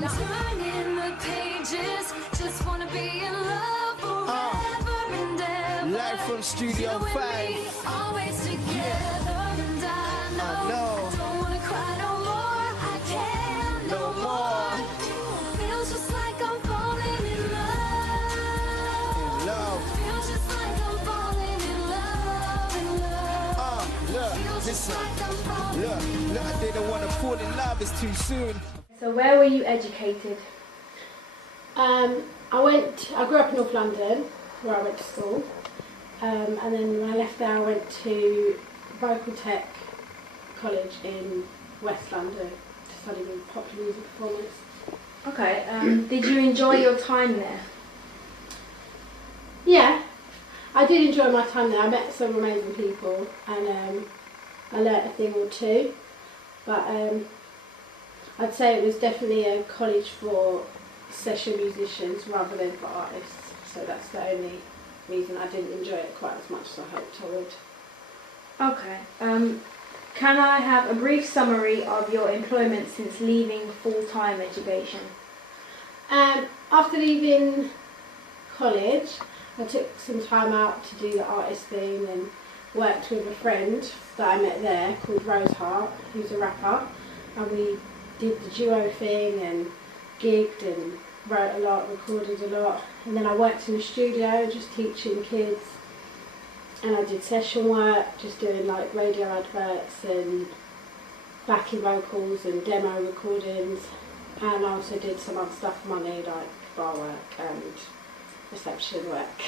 I'm turning the pages, just wanna be in love forever and ever. Live from Studio 5. Always together, and I know. Don't wanna cry no more, I can't no more. Feels just like I'm falling in love. Feels just like I'm falling in love, Look, listen. Look, I didn't want to fall in love, it's too soon. So where were you educated? I grew up in North London, where I went to school, and then when I left there I went to Vocal Tech College in West London to study with popular music performance. Okay, did you enjoy your time there? Yeah, I did enjoy my time there. I met some amazing people and I learnt a thing or two, but I'd say it was definitely a college for session musicians rather than for artists, so that's the only reason I didn't enjoy it quite as much as I hoped I would. Okay, can I have a brief summary of your employment since leaving full-time education? After leaving college, I took some time out to do the artist thing and worked with a friend that I met there called Rose Hart, who's a rapper, and we did the duo thing and gigged and wrote a lot, recorded a lot, and then I worked in a studio just teaching kids, and I did session work, just doing like radio adverts and backing vocals and demo recordings, and I also did some other stuff for money like bar work and reception work.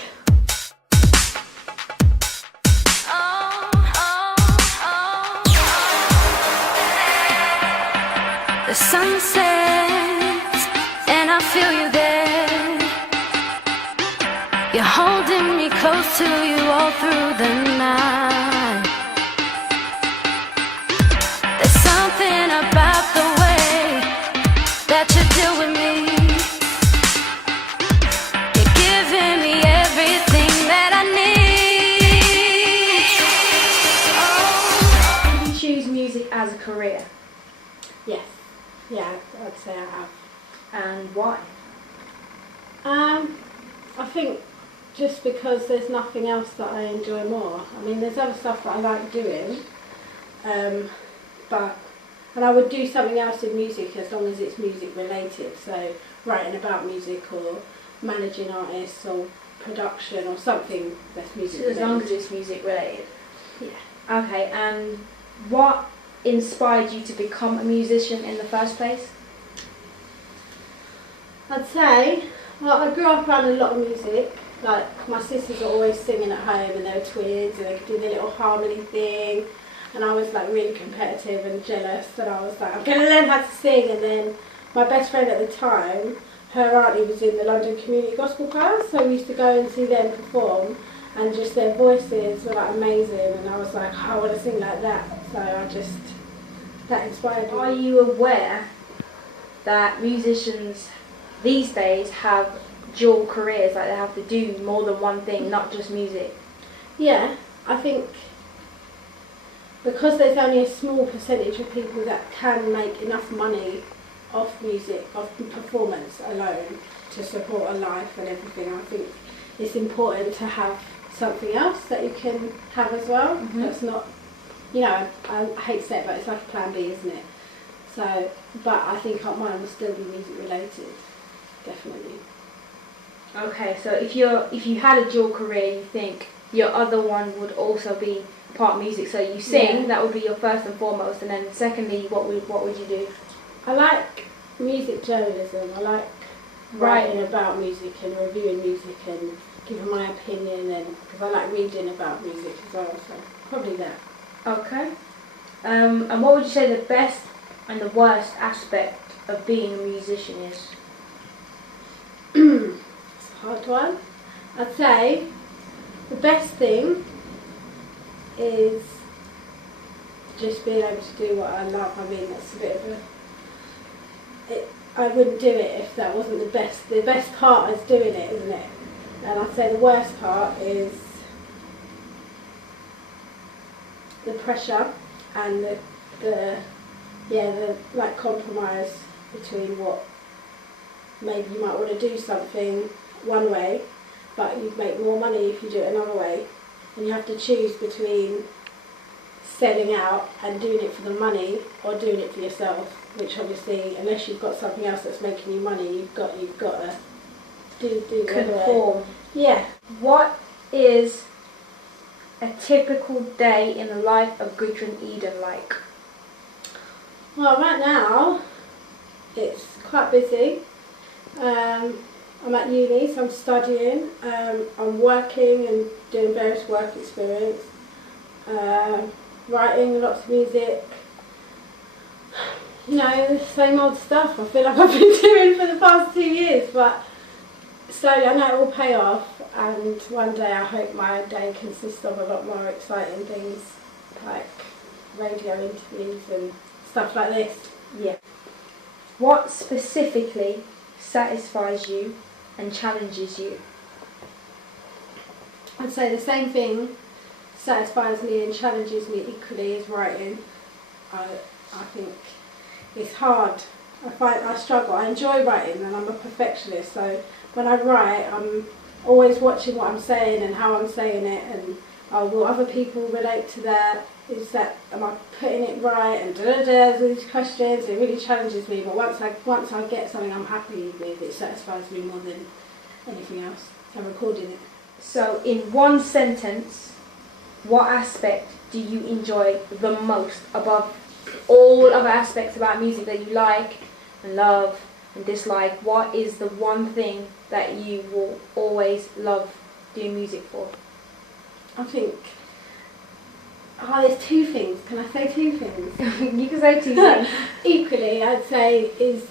The sun sets and I feel you there. You're holding me close to you all through the night. There's something about the way that you deal with me. You're giving me everything that I need. Did you choose music as a career? Yes, yeah, I'd say I have. And why? I think just because there's nothing else that I enjoy more. I mean, there's other stuff that I like doing, and I would do something else in music as long as it's music related, so writing about music or managing artists or production or something that's music related. As long as it's music related? Yeah. Okay, and what inspired you to become a musician in the first place? I'd say, well, I grew up around a lot of music. Like, my sisters were always singing at home and they were twins and they could do their little harmony thing, and I was like really competitive and jealous, and I was like, I'm going to learn how to sing. And then my best friend at the time, her auntie was in the London Community Gospel Choir, so we used to go and see them perform, and just their voices were like amazing, and I was like, oh, I want to sing like that. So that inspired me. Are you aware that musicians these days have dual careers, like they have to do more than one thing, not just music? Yeah, I think because there's only a small percentage of people that can make enough money off music, off performance alone, to support a life and everything, I think it's important to have something else that you can have as well. That's not, you know, I hate to say it, but it's like a plan B, isn't it? So, but I think mine will still be music related, definitely. Okay, so if you had a dual career, you think your other one would also be part of music. So you sing, that would be your first and foremost, and then secondly, what would you do? I like music journalism. I like writing about music and reviewing music and giving my opinion, and because I like reading about music as well. So probably that. Okay. And what would you say the best and the worst aspect of being a musician is? It's a hard one. I'd say the best thing is just being able to do what I love. I mean, that's a bit of I wouldn't do it if that wasn't the best. The best part is doing it, isn't it? And I'd say the worst part is the pressure and the like compromise between what maybe you might want to do something one way, but you'd make more money if you do it another way. And you have to choose between selling out and doing it for the money or doing it for yourself, which obviously, unless you've got something else that's making you money, you've got to do the other way. Conform. Yeah. What is a typical day in the life of Gudrun Eden like? Well, right now it's quite busy. I'm at uni, so I'm studying. I'm working and doing various work experience. Writing lots of music. You know, the same old stuff I feel like I've been doing for the past 2 years, but slowly I know it will pay off, and one day I hope my day consists of a lot more exciting things like radio interviews and stuff like this. Yeah. What specifically satisfies you and challenges you? I'd say the same thing satisfies me and challenges me equally as writing. I think it's hard. I struggle. I enjoy writing and I'm a perfectionist, so when I write I'm always watching what I'm saying and how I'm saying it, and will other people relate to that? Am I putting it right? And there's these questions. It really challenges me, but once I get something I'm happy with, it satisfies me more than anything else. I'm recording it. So in one sentence, what aspect do you enjoy the most above all other aspects about music that you like and love and dislike? What is the one thing that you will always love doing music for? I think, there's two things. Can I say two things? You can say two things. Equally, I'd say is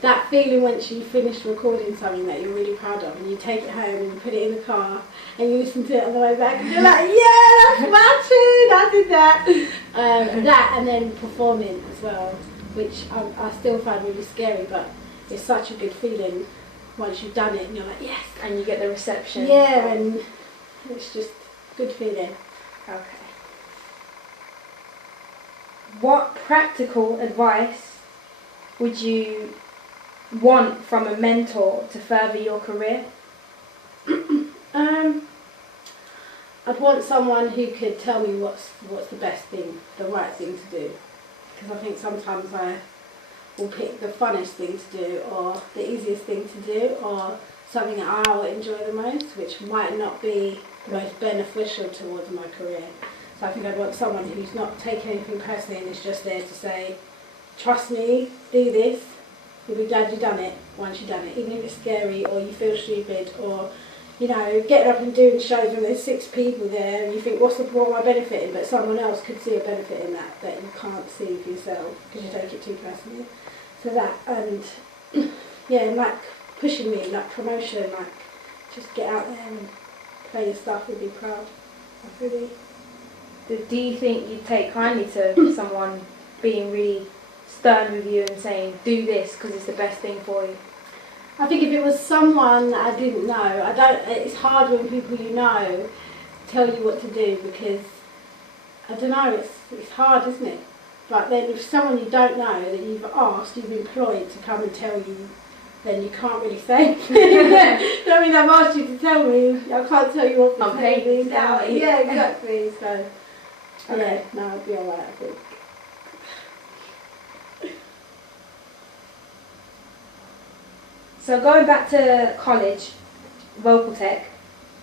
that feeling once you finish recording something that you're really proud of, and you take it home and you put it in the car and you listen to it on the way back and you're like, yeah, that's my tune, I did that. That, and then performing as well, which I still find really scary, but it's such a good feeling once you've done it and you're like, yes. And you get the reception. Yeah, and it's just a good feeling. Okay. What practical advice would you want from a mentor to further your career? I'd want someone who could tell me what's the best thing, the right thing to do. Because I think sometimes I will pick the funnest thing to do, or the easiest thing to do, or something that I will enjoy the most, which might not be the most beneficial towards my career. So I think I'd want someone who's not taking anything personally and is just there to say, trust me, do this, you'll be glad you've done it once you've done it, even if it's scary or you feel stupid, or you know, getting up and doing shows when there's 6 people there and you think, what am I benefiting? But someone else could see a benefit in that you can't see for yourself because you take it too personally. So that, and yeah, and like pushing me, like promotion, like just get out there and play your stuff and be proud. I really. Do you think you take kindly to someone being really stern with you and saying, do this because it's the best thing for you? I think if it was someone that I didn't know, it's hard when people you know tell you what to do, because, I don't know, it's hard, isn't it? But then if someone you don't know that you've asked, you've employed to come and tell you, then you can't really say anything. I mean, I've asked you to tell me, I can't tell you what to I'm paying now. Yeah, exactly. So, yeah, no, I'd be alright, I think. So going back to college, vocal tech,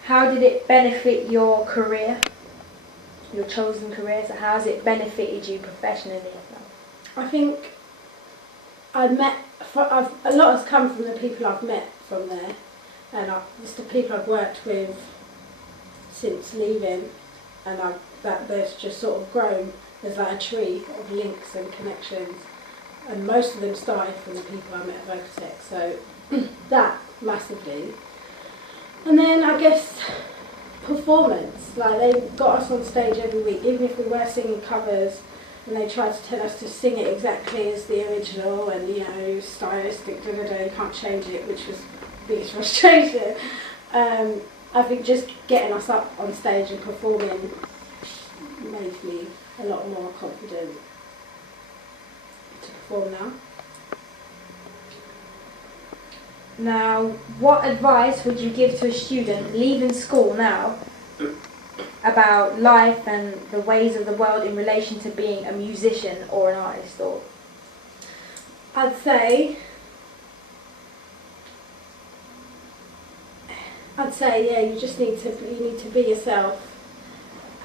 how did it benefit your career, your chosen career? So how has it benefited you professionally? I think a lot has come from the people I've met from there, and just the people I've worked with since leaving, and that there's just sort of grown. There's like a tree of links and connections, and most of them started from the people I met at vocal tech. So that massively. And then I guess performance, like they got us on stage every week, even if we were singing covers, and they tried to tell us to sing it exactly as the original, and you know, stylistic, you can't change it, which was the biggest frustration. I think just getting us up on stage and performing made me a lot more confident to perform now. Now, what advice would you give to a student leaving school now about life and the ways of the world in relation to being a musician or an artist? Or I'd say, yeah, you need to be yourself,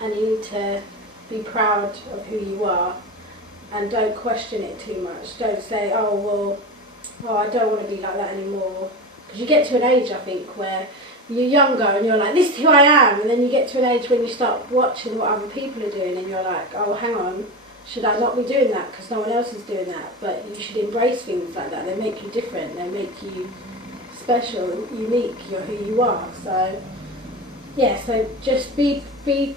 and you need to be proud of who you are, and don't question it too much. Don't say, oh, I don't want to be like that anymore. Because you get to an age, I think, where you're younger and you're like, this is who I am, and then you get to an age when you start watching what other people are doing and you're like, oh, hang on, should I not be doing that because no one else is doing that? But you should embrace things like that. They make you different, they make you special, unique, you're who you are. So yeah, so just be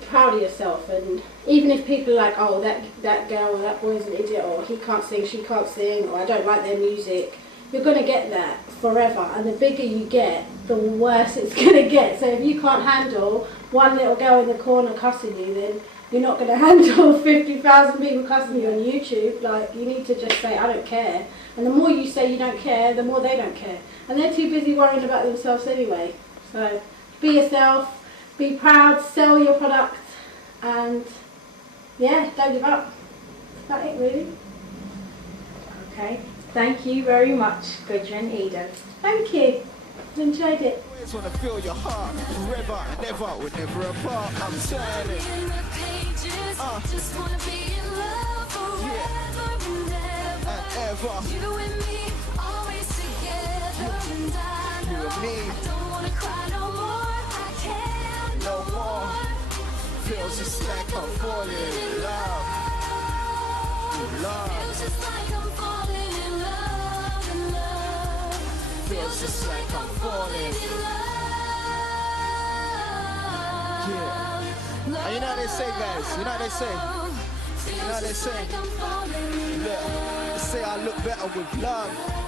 proud of yourself, and even if people are like, oh, that girl or that boy's an idiot, or he can't sing, she can't sing, or I don't like their music, you're going to get that forever, and the bigger you get, the worse it's going to get. So if you can't handle one little girl in the corner cussing you, then you're not going to handle 50,000 people cussing you on YouTube. Like, you need to just say, I don't care. And the more you say you don't care, the more they don't care. And they're too busy worrying about themselves anyway. So be yourself, be proud, sell your product, and yeah, don't give up. That's about it, really. okay, thank you very much, Gudrun Eden. Thank you. Enjoyed it. Always wanna feel your heart, forever and ever, we're never apart. I'm turning. In the pages, just wanna be in love forever And ever. You and me, always together, and I You know and me. I don't wanna cry no more. I can't No more. Feels just like I'm falling in love. Love. Feels just like I'm falling in love, in love. Feels just like I'm falling. in love. Yeah. And you know what they say, guys? You know what they say? Feels know what they just say? like I'm falling in Look, they say I look better with love.